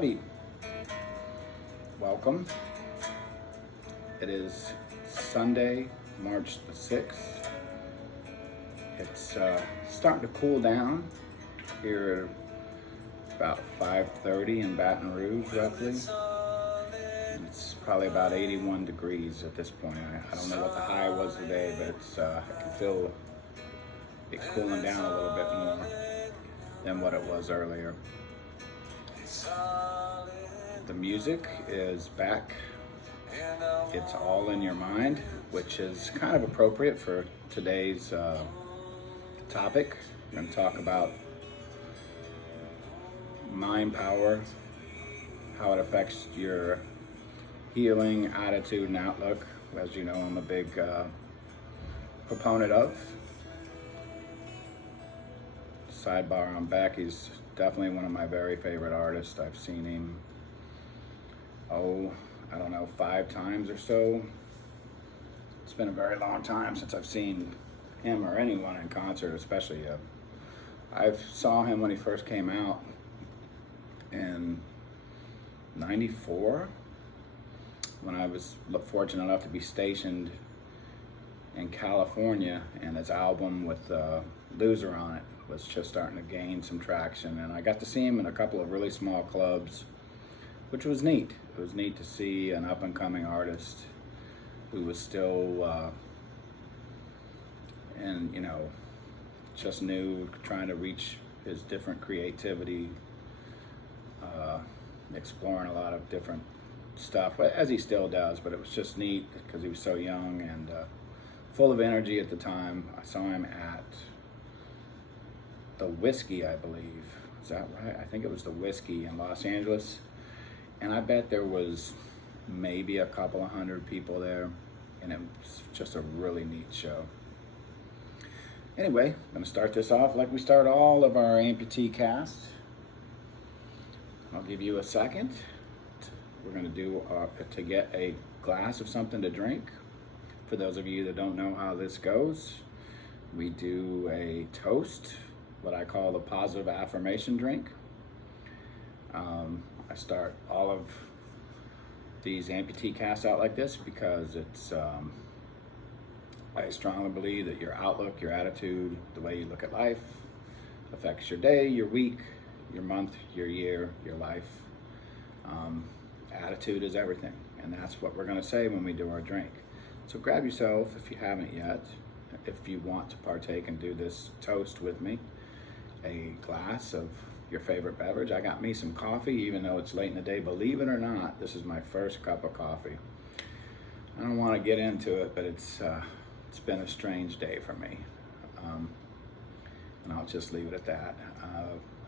Howdy. Welcome. It is Sunday, March the 6th. It's starting to cool down here at about 5:30 in Baton Rouge, roughly. It's probably about 81 degrees at this point. I don't know what the high was today, but I can feel it cooling down a little bit more than what it was earlier. The music is back. It's all in your mind, which is kind of appropriate for today's topic. We're going to talk about mind power, how it affects your healing, attitude, and outlook. As you know, I'm a big proponent of. Sidebar on Beck, he's definitely one of my very favorite artists. I've seen him, I don't know, 5 times or so. It's been a very long time since I've seen him or anyone in concert, especially. I saw him when he first came out in '94, when I was fortunate enough to be stationed in California, and his album with Loser on it was just starting to gain some traction, and I got to see him in a couple of really small clubs, which was neat. It was neat to see an up-and-coming artist who was still and just new, trying to reach his different creativity, exploring a lot of different stuff, as he still does, but it was just neat because he was so young and full of energy at the time. I saw him at the Whiskey, I believe. Is that right? I think it was the Whiskey in Los Angeles. And I bet there was maybe a couple of hundred people there. And it was just a really neat show. Anyway, I'm going to start this off like we start all of our amputee casts. I'll give you a second. We're going to do to get a glass of something to drink. For those of you that don't know how this goes, we do a toast, what I call the positive affirmation drink. I start all of these amputee casts out like this because it's I strongly believe that your outlook, your attitude, the way you look at life affects your day, your week, your month, your year, your life. Attitude is everything, and that's what we're going to say when we do our drink. So grab yourself, if you haven't yet, if you want to partake and do this toast with me, a glass of your favorite beverage. I got me some coffee, even though it's late in the day. Believe it or not, this is my first cup of coffee. I don't want to get into it, but it's been a strange day for me, and I'll just leave it at that.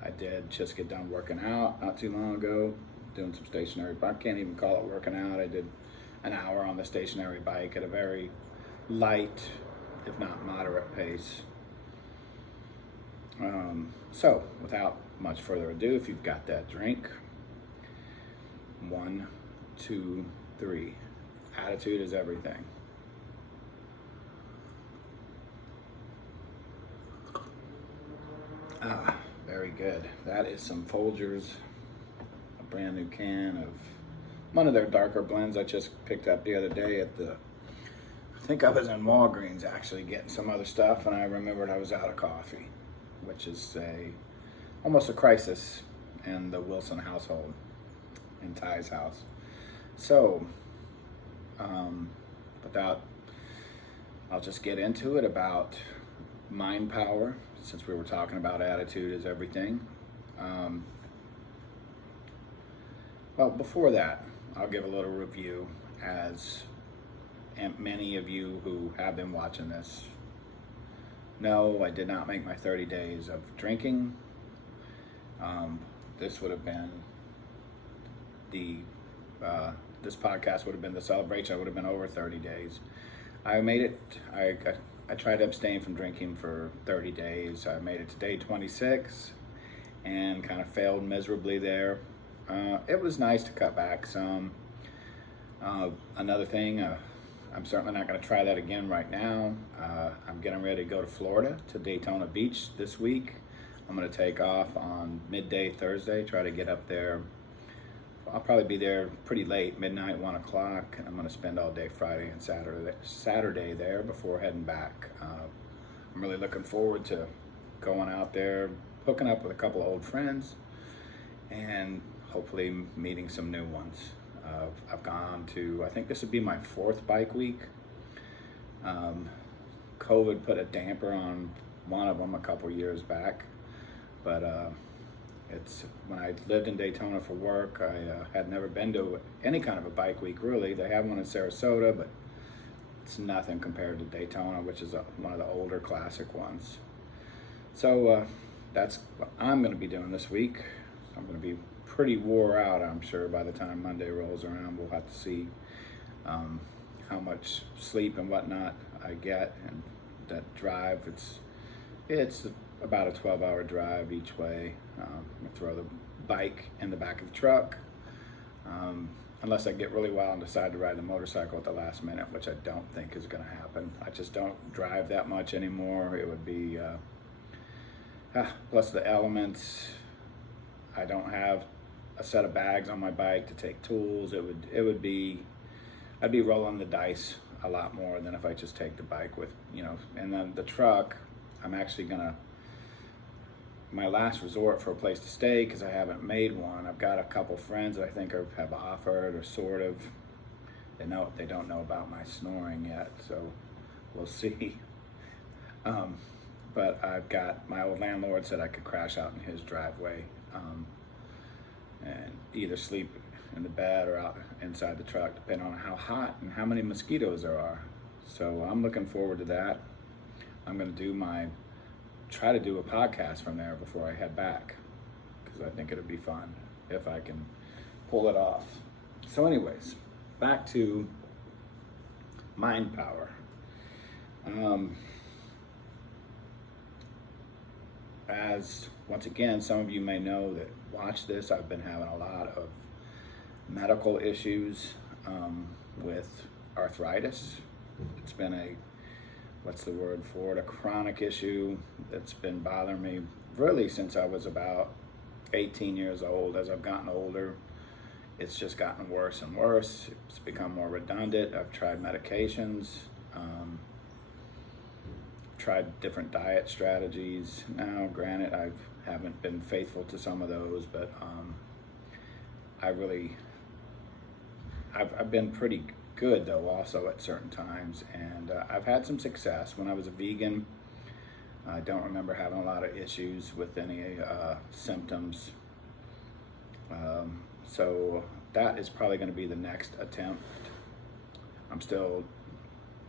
I did just get done working out not too long ago, doing some stationary bike. I can't even call it working out. I did an hour on the stationary bike at a very light, if not moderate pace. So without much further ado, if you've got that drink, 1, 2, 3. Attitude is everything. Very good. That is some Folgers, a brand new can of one of their darker blends I just picked up the other day at I think I was in Walgreens actually getting some other stuff, and I remembered I was out of coffee, which is almost a crisis in the Wilson household, in Ty's house. So, I'll just get into it about mind power, since we were talking about attitude is everything. Well, before that, I'll give a little review, as many of you who have been watching this know I did not make my 30 days of drinking. This would have been this podcast would have been the celebration. I would have been over 30 days. I made it. I tried to abstain from drinking for 30 days. I made it to day 26 and kind of failed miserably there. It was nice to cut back some. Another thing, I'm certainly not going to try that again right now. I'm getting ready to go to Florida, to Daytona Beach this week. I'm going to take off on midday Thursday, try to get up there I'll probably be there pretty late, midnight, 1 o'clock, and I'm going to spend all day Friday and Saturday there before heading back. I'm really looking forward to going out there, hooking up with a couple of old friends, and hopefully meeting some new ones. I've gone to, I think this would be my 4th bike week. COVID put a damper on one of them a couple years back, but it's when I lived in Daytona for work, I had never been to any kind of a bike week really. They have one in Sarasota, but it's nothing compared to Daytona, which is one of the older classic ones. So that's what I'm going to be doing this week. I'm going to be pretty wore out, I'm sure, by the time Monday rolls around. We'll have to see how much sleep and whatnot I get, and that drive. It's about a 12-hour drive each way. I'm gonna throw the bike in the back of the truck, unless I get really wild and decide to ride the motorcycle at the last minute, which I don't think is going to happen. I just don't drive that much anymore. It would be plus the elements. I don't have a set of bags on my bike to take tools. I'd be rolling the dice a lot more than if I just take the bike with, and then the truck, I'm actually gonna, my last resort for a place to stay, because I haven't made one. I've got a couple friends that I think have offered, or sort of, they don't know about my snoring yet, so we'll see. But I've got, my old landlord said I could crash out in his driveway, and either sleep in the bed or out inside the truck, depending on how hot and how many mosquitoes there are. So I'm looking forward to that. I'm going to try to do a podcast from there before I head back, because I think it'll be fun if I can pull it off. So anyways, back to mind power. As once again, some of you may know that watch this, I've been having a lot of medical issues with arthritis. It's been a chronic issue that's been bothering me really since I was about 18 years old. As I've gotten older, it's just gotten worse and worse. It's become more redundant. I've tried medications, tried different diet strategies. Now, granted, I haven't been faithful to some of those, but I've been pretty good though also at certain times, and I've had some success. When I was a vegan, I don't remember having a lot of issues with any symptoms. So that is probably going to be the next attempt. I'm still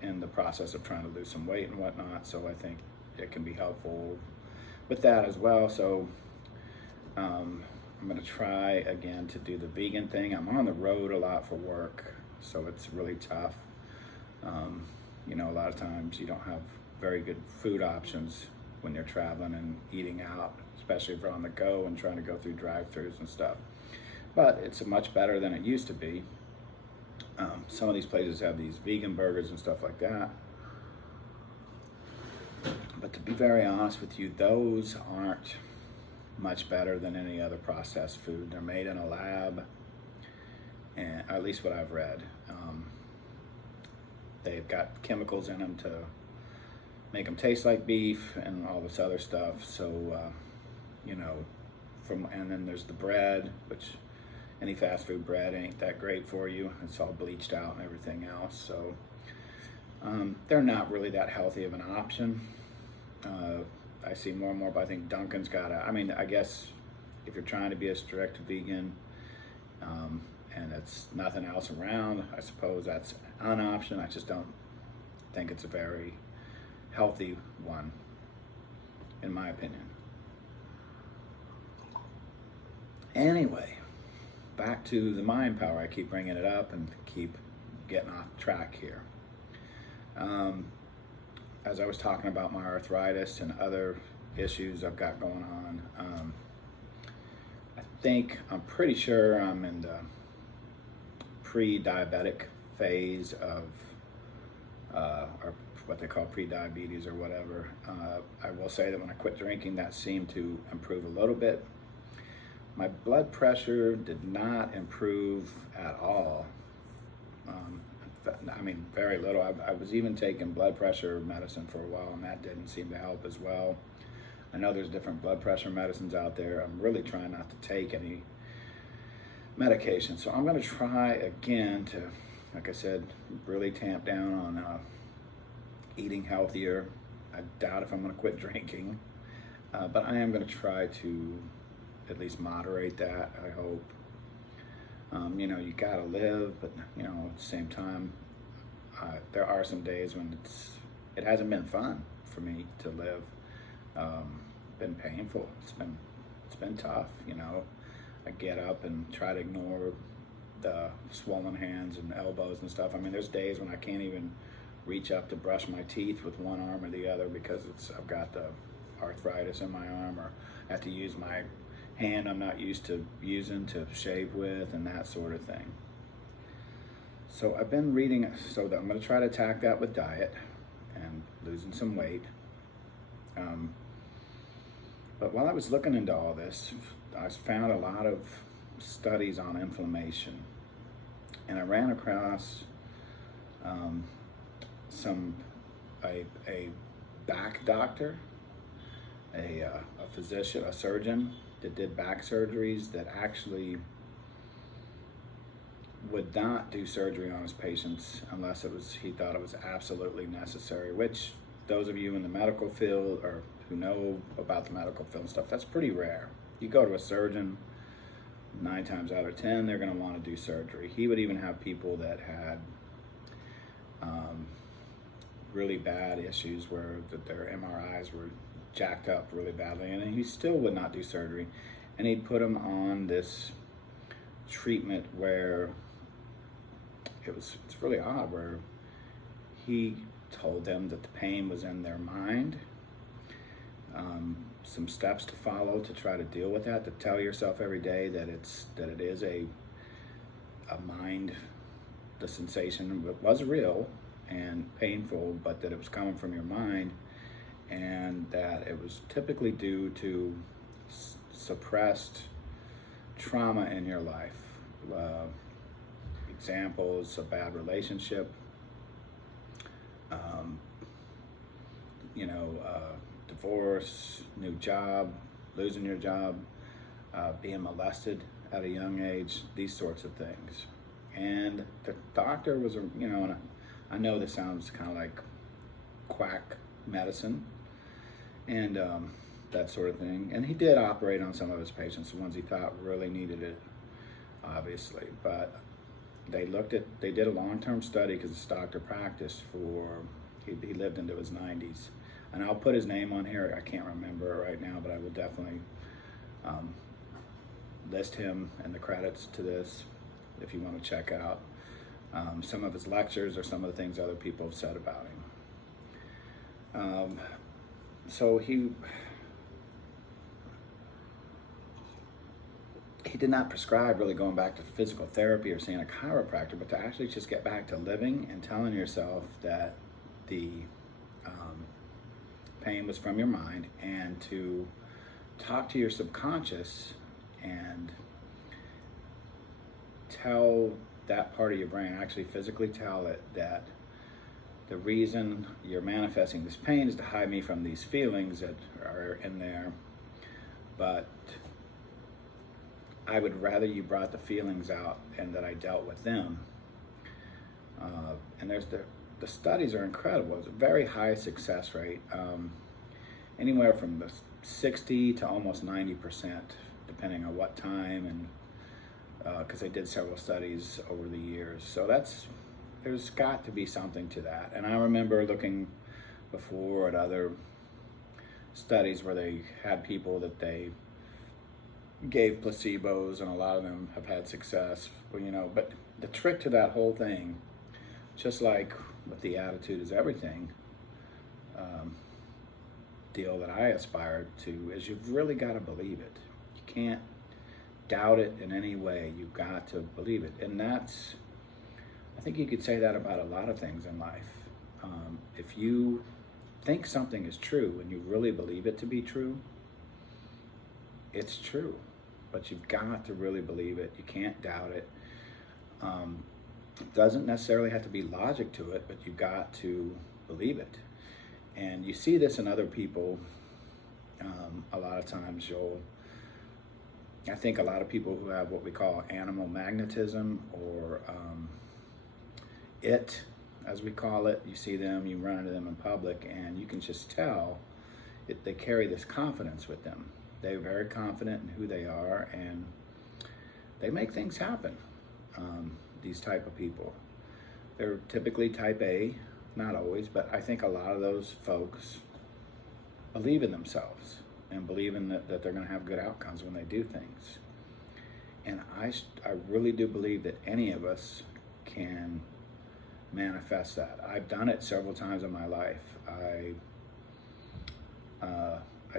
in the process of trying to lose some weight and whatnot, so I think it can be helpful with that as well. So I'm going to try again to do the vegan thing. I'm on the road a lot for work, so it's really tough. A lot of times you don't have very good food options when you're traveling and eating out, especially if you're on the go and trying to go through drive-thrus and stuff. But it's much better than it used to be. Some of these places have these vegan burgers and stuff like that. But to be very honest with you, those aren't much better than any other processed food. They're made in a lab, and at least what I've read. They've got chemicals in them to make them taste like beef and all this other stuff. So, and then there's the bread, which any fast food bread ain't that great for you. It's all bleached out and everything else. So they're not really that healthy of an option. I see more and more, but I think Dunkin's I guess if you're trying to be a strict vegan, and it's nothing else around, I suppose that's an option. I just don't think it's a very healthy one, in my opinion. Anyway, back to the mind power. I keep bringing it up and keep getting off track here. As I was talking about my arthritis and other issues I've got going on, I'm pretty sure I'm in the pre-diabetic phase of, or what they call pre-diabetes or whatever. I will say that when I quit drinking, that seemed to improve a little bit. My blood pressure did not improve at all. I mean, very little. I was even taking blood pressure medicine for a while, and that didn't seem to help as well. I know there's different blood pressure medicines out there. I'm really trying not to take any medication. So I'm going to try again to, like I said, really tamp down on eating healthier. I doubt if I'm going to quit drinking, but I am going to try to at least moderate that, I hope. You know, you gotta live, but you know, at the same time, there are some days when it hasn't been fun for me to live. Been painful. It's been tough. You know, I get up and try to ignore the swollen hands and elbows and stuff. I mean, there's days when I can't even reach up to brush my teeth with one arm or the other because I've got the arthritis in my arm, or I have to use my hand I'm not used to using to shave with and that sort of thing. So I've been reading, so that I'm going to try to attack that with diet and losing some weight. But while I was looking into all this, I found a lot of studies on inflammation, and I ran across a back doctor, a physician, a surgeon that did back surgeries that actually would not do surgery on his patients unless he thought it was absolutely necessary, which those of you in the medical field or who know about the medical field stuff, that's pretty rare. You go to a surgeon, 9 times out of 10, they're gonna wanna do surgery. He would even have people that had really bad issues where their MRIs were jacked up really badly, and he still would not do surgery, and he'd put them on this treatment where it's really odd, where he told them that the pain was in their mind, some steps to follow to try to deal with that, to tell yourself every day that it is a mind, the sensation was real and painful, but that it was coming from your mind, and that it was typically due to suppressed trauma in your life. Examples: a bad relationship, divorce, new job, losing your job, being molested at a young age, these sorts of things. And the doctor was, and I know this sounds kind of like quack medicine and that sort of thing. And he did operate on some of his patients, the ones he thought really needed it, obviously. But they did a long-term study because this doctor practiced he lived into his 90s. And I'll put his name on here. I can't remember it right now, but I will definitely list him in the credits to this if you want to check out some of his lectures or some of the things other people have said about him. So he did not prescribe really going back to physical therapy or seeing a chiropractor, but to actually just get back to living and telling yourself that the pain was from your mind, and to talk to your subconscious and tell that part of your brain, actually physically tell it that the reason you're manifesting this pain is to hide me from these feelings that are in there, but I would rather you brought the feelings out and that I dealt with them. And there's the studies are incredible. It's a very high success rate, anywhere from the 60 to almost 90%, depending on what time, and because they did several studies over the years. So there's got to be something to that. And I remember looking before at other studies where they had people that they gave placebos, and a lot of them have had success, but the trick to that whole thing, just like with the attitude is everything deal that I aspire to, is you've really got to believe it. You can't doubt it in any way. You've got to believe it. And I think you could say that about a lot of things in life. If you think something is true and you really believe it to be true, it's true. but you've got to really believe it. You can't doubt it. It doesn't necessarily have to be logic to it, but you've got to believe it. And you see this in other people. A lot of times I think a lot of people who have what we call animal magnetism, or as we call it, you see them, you run into them in public, and you can just tell they carry this confidence with them. They're very confident in who they are, and they make things happen. These type of people. They're typically type A, not always, but I think a lot of those folks believe in themselves and believe in that they're going to have good outcomes when they do things. And I really do believe that any of us can manifest that. I've done it several times in my life. I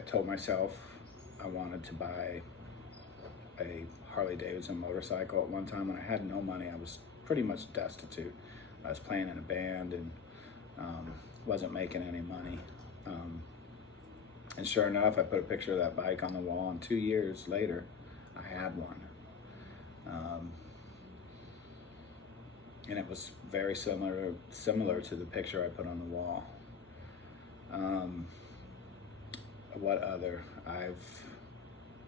told myself I wanted to buy a Harley Davidson motorcycle at one time when I had no money. I was pretty much destitute. I was playing in a band and wasn't making any money. And sure enough, I put a picture of that bike on the wall, and 2 years later, I had one. And it was very similar to the picture I put on the wall. What other?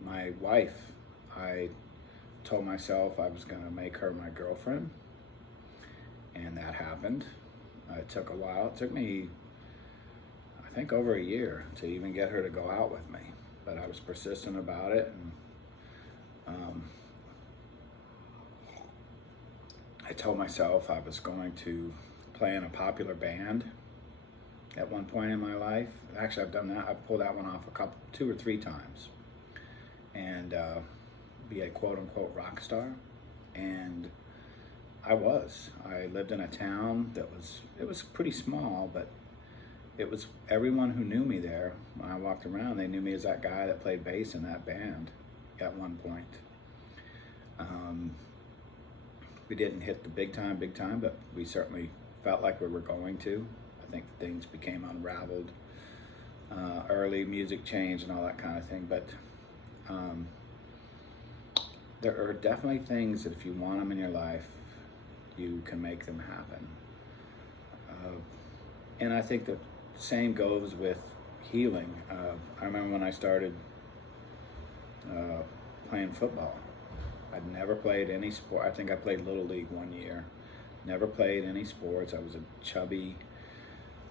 My wife, I told myself I was gonna make her my girlfriend, and that happened. It took a while. It took me, I think, over a year to even get her to go out with me, but I was persistent about it, and I told myself I was going to play in a popular band at one point in my life. Actually, I've done that. I've pulled that one off 2 or 3 times, and be a quote-unquote rock star. And I lived in a town that was pretty small, but it was everyone who knew me there. When I walked around, they knew me as that guy that played bass in that band at one point. We didn't hit the big time, but we certainly felt like we were going to. I think things became unraveled early, music changed and all that kind of thing, but there are definitely things that if you want them in your life, you can make them happen. And I think the same goes with healing. I remember when I started playing football. I'd never played any sport. I think I played Little League 1 year. Never played any sports. I was a chubby,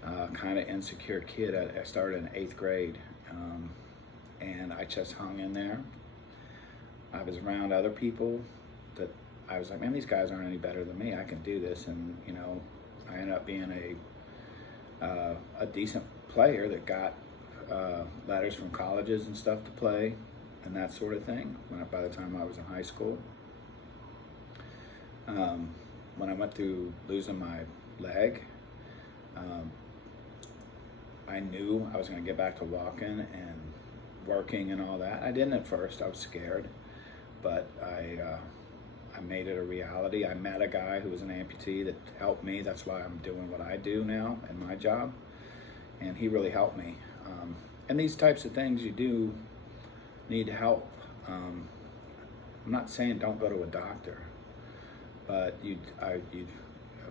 kind of insecure kid. I started in 8th grade, and I just hung in there. I was around other people that I was like, man, these guys aren't any better than me. I can do this. And, I ended up being a decent player that got letters from colleges and stuff to play and that sort of thing by the time I was in high school. When I went through losing my leg, I knew I was going to get back to walking and working and all that. I didn't at first. I was scared, but I made it a reality. I met a guy who was an amputee that helped me. That's why I'm doing what I do now in my job, and he really helped me. And these types of things, you do need help. I'm not saying don't go to a doctor, but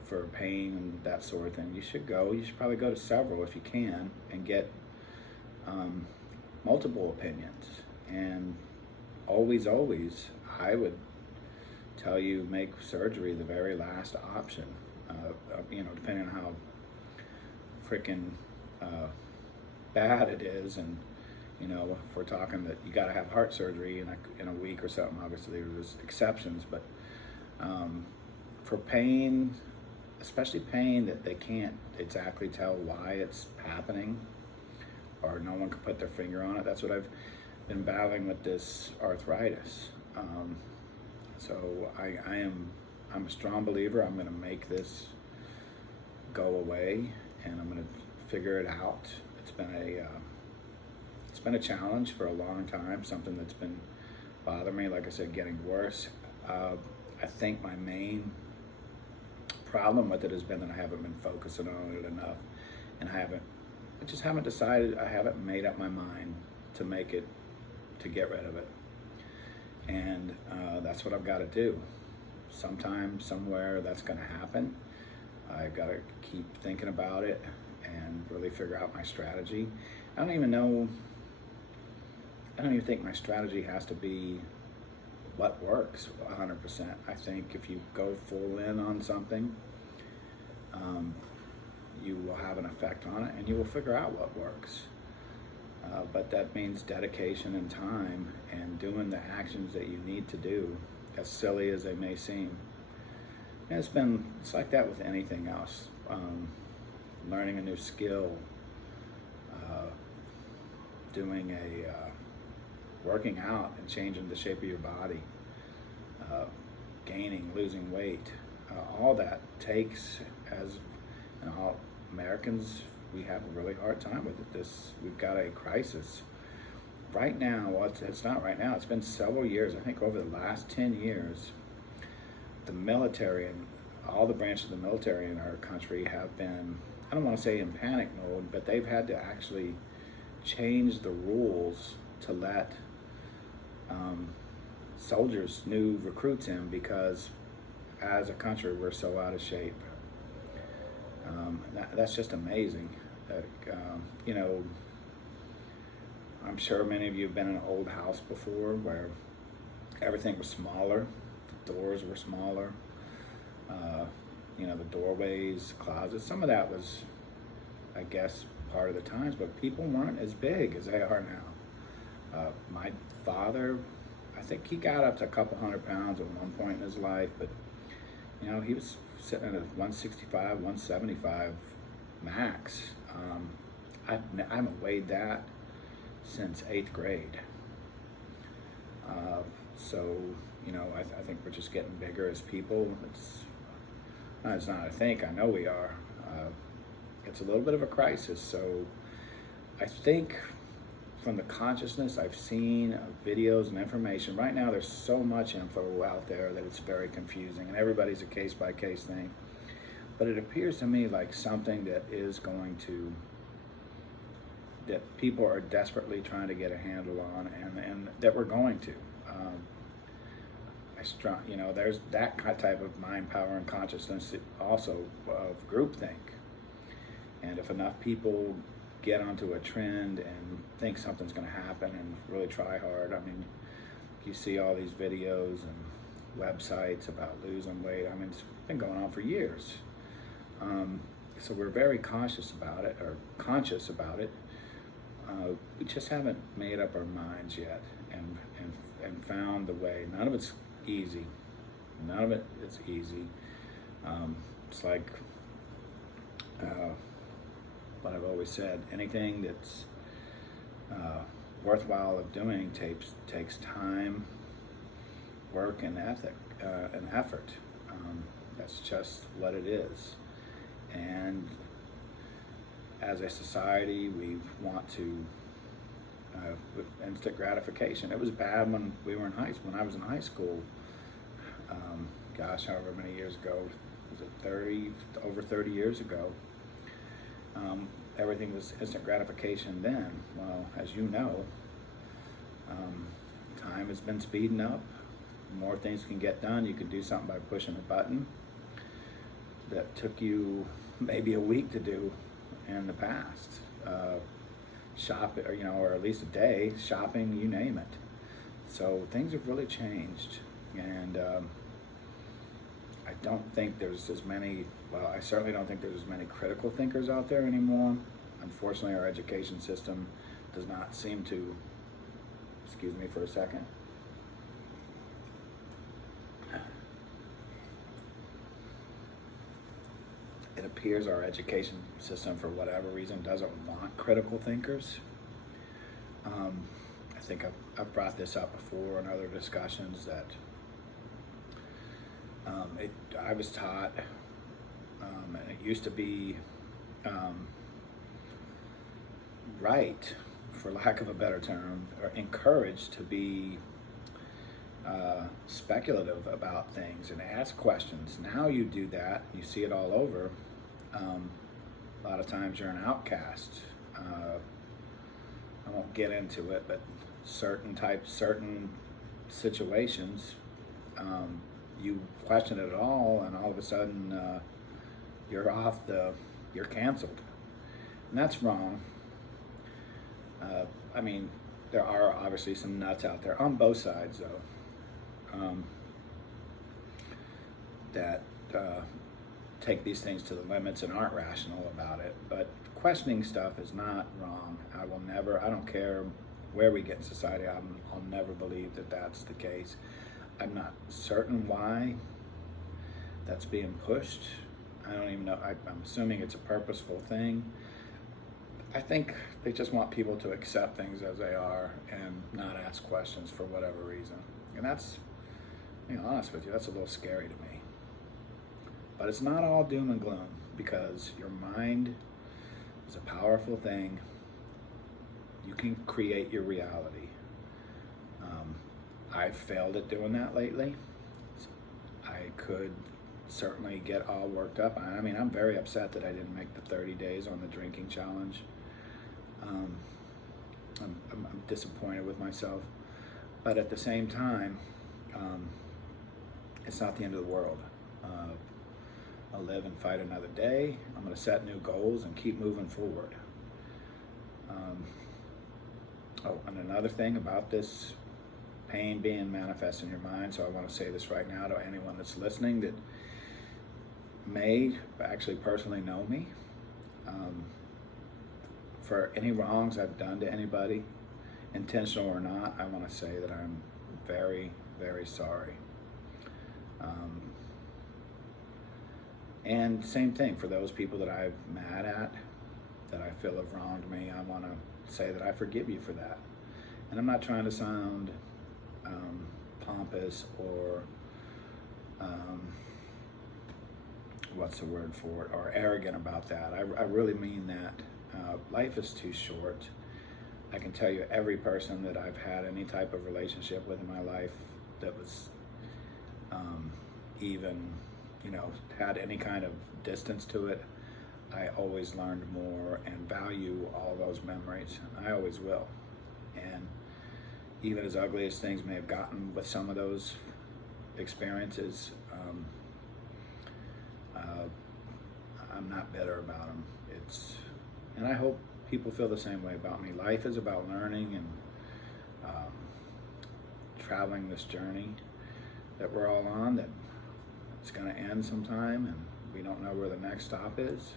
for pain and that sort of thing, you should go. You should probably go to several if you can and get multiple opinions. And always, I would tell you make surgery the very last option. Depending on how freaking bad it is, and if we're talking that you got to have heart surgery in a week or something, obviously there's exceptions, but for pain, especially pain that they can't exactly tell why it's happening, or no one can put their finger on it. That's what I've been battling with, this arthritis. So I'm a strong believer. I'm going to make this go away, and I'm going to figure it out. It's been a challenge for a long time, something that's been bothering me, like I said, getting worse. I think my main problem with it has been that I haven't been focusing on it enough, and I just haven't decided, I haven't made up my mind to get rid of it. And that's what I've got to do. Sometime, somewhere, that's going to happen. I got to keep thinking about it and really figure out my strategy. I don't even think my strategy has to be what works 100%. I think if you go full in on something, you will have an effect on it and you will figure out what works. But that means dedication and time and doing the actions that you need to do, as silly as they may seem. And it's like that with anything else. Learning a new skill, working out and changing the shape of your body, gaining, losing weight, all that takes, as all Americans, we have a really hard time with it. We've got a crisis right now. Well, it's not right now. It's been several years. I think over the last 10 years, the military and all the branches of the military in our country have been, I don't want to say in panic mode, but they've had to actually change the rules to let soldiers, new recruits in, because as a country we're so out of shape. That's just amazing. I'm sure many of you have been in an old house before where everything was smaller, the doors were smaller, the doorways, closets. Some of that was, I guess, part of the times, but people weren't as big as they are now. My father, I think he got up to a couple 100 pounds at one point in his life, but he was sitting at a 165, 175 max. I haven't weighed that since 8th grade. I think we're just getting bigger as people. It's not, I know we are. It's a little bit of a crisis. So I think from the consciousness I've seen of videos and information, right now there's so much info out there that it's very confusing, and everybody's a case-by-case thing. But it appears to me like something that that people are desperately trying to get a handle on, and that we're going to. There's that type of mind power and consciousness also of groupthink. And if enough people get onto a trend and think something's going to happen and really try hard, you see all these videos and websites about losing weight. It's been going on for years. So we're very conscious about it. We just haven't made up our minds yet and found the way. None of it's easy. It's like what I've always said, anything that's worthwhile of doing takes time, work, and effort. That's just what it is. And as a society, we want to instant gratification. It was bad when I was in high school. However many years ago, was it over 30 years ago? Everything was instant gratification then. Well, as you know, time has been speeding up. More things can get done. You can do something by pushing a button that took you maybe a week to do in the past. Shop, or at least a day, shopping, you name it. So things have really changed, and I don't think there's as many, I certainly don't think there's as many critical thinkers out there anymore. Unfortunately, our education system does not seem to, excuse me for a second. It appears our education system, for whatever reason, doesn't want critical thinkers. I think I've brought this up before in other discussions that I was taught, and it used to be right, for lack of a better term, or encouraged to be speculative about things and ask questions. Now you do that, you see it all over. A lot of times you're an outcast. I won't get into it, but certain situations, you question it all, and all of a sudden you're canceled, and that's wrong. I mean, there are obviously some nuts out there on both sides, though, that take these things to the limits and aren't rational about it. But questioning stuff is not wrong. I don't care where we get in society, I'll never believe that that's the case. I'm not certain why that's being pushed. I don't even know. I'm assuming it's a purposeful thing. I think they just want people to accept things as they are and not ask questions for whatever reason. And that's, being honest with you, that's a little scary to me. But it's not all doom and gloom, because your mind is a powerful thing. You can create your reality. I've failed at doing that lately. I could certainly get all worked up. I mean, I'm very upset that I didn't make the 30 days on the drinking challenge. I'm disappointed with myself. But at the same time, it's not the end of the world. I'll live and fight another day. I'm going to set new goals and keep moving forward. And another thing about this pain being manifest in your mind, so I want to say this right now to anyone that's listening that may actually personally know me. For any wrongs I've done to anybody, intentional or not, I want to say that I'm very, very sorry. And same thing for those people that I'm mad at, that I feel have wronged me. I want to say that I forgive you for that. And I'm not trying to sound pompous or what's the word for it, or arrogant about that. I really mean that. Life is too short. I can tell you every person that I've had any type of relationship with in my life that was even, had any kind of distance to it, I always learned more and value all those memories. I always will. And even as ugly as things may have gotten with some of those experiences, I'm not bitter about them. And I hope people feel the same way about me. Life is about learning and traveling this journey that we're all on, that it's going to end sometime, and we don't know where the next stop is.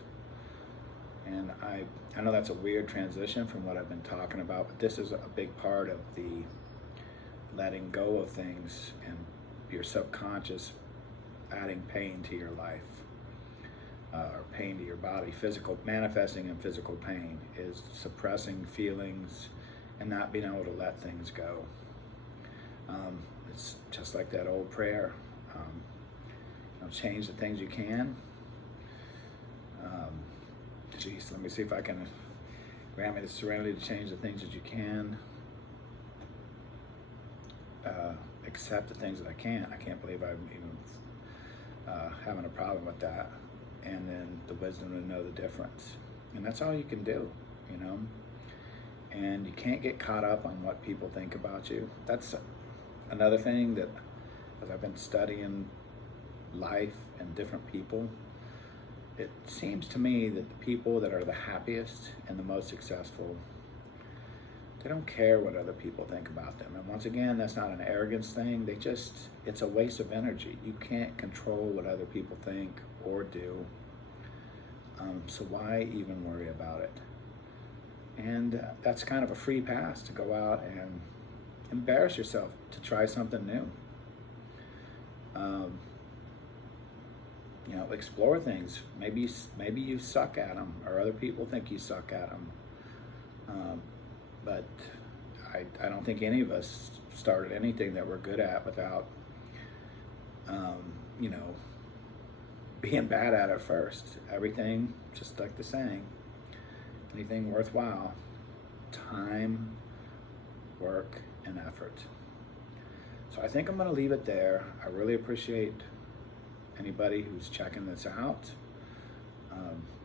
And I know that's a weird transition from what I've been talking about, but this is a big part of the letting go of things and your subconscious adding pain to your life, or pain to your body. Manifesting in physical pain is suppressing feelings and not being able to let things go. It's just like that old prayer, change the things you can. Let me see if I can grant me the serenity to change the things that you can. Accept the things that I can't. I can't believe I'm even having a problem with that. And then the wisdom to know the difference. And that's all you can do, And you can't get caught up on what people think about you. That's another thing that, as I've been studying life and different people, it seems to me that the people that are the happiest and the most successful, they don't care what other people think about them. And once again, that's not an arrogance thing. It's a waste of energy. You can't control what other people think or do. So why even worry about it? And that's kind of a free pass to go out and embarrass yourself, to try something new. Explore things. Maybe you suck at them, or other people think you suck at them. But I don't think any of us started anything that we're good at without, being bad at it first. Everything, just like the saying, anything worthwhile, time, work, and effort. So I think I'm going to leave it there. I really appreciate anybody who's checking this out.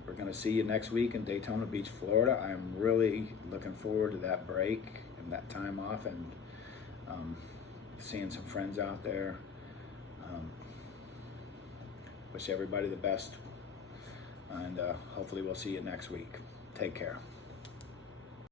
We're going to see you next week in Daytona Beach, Florida. I'm really looking forward to that break and that time off, and seeing some friends out there. Wish everybody the best, and hopefully we'll see you next week. Take care.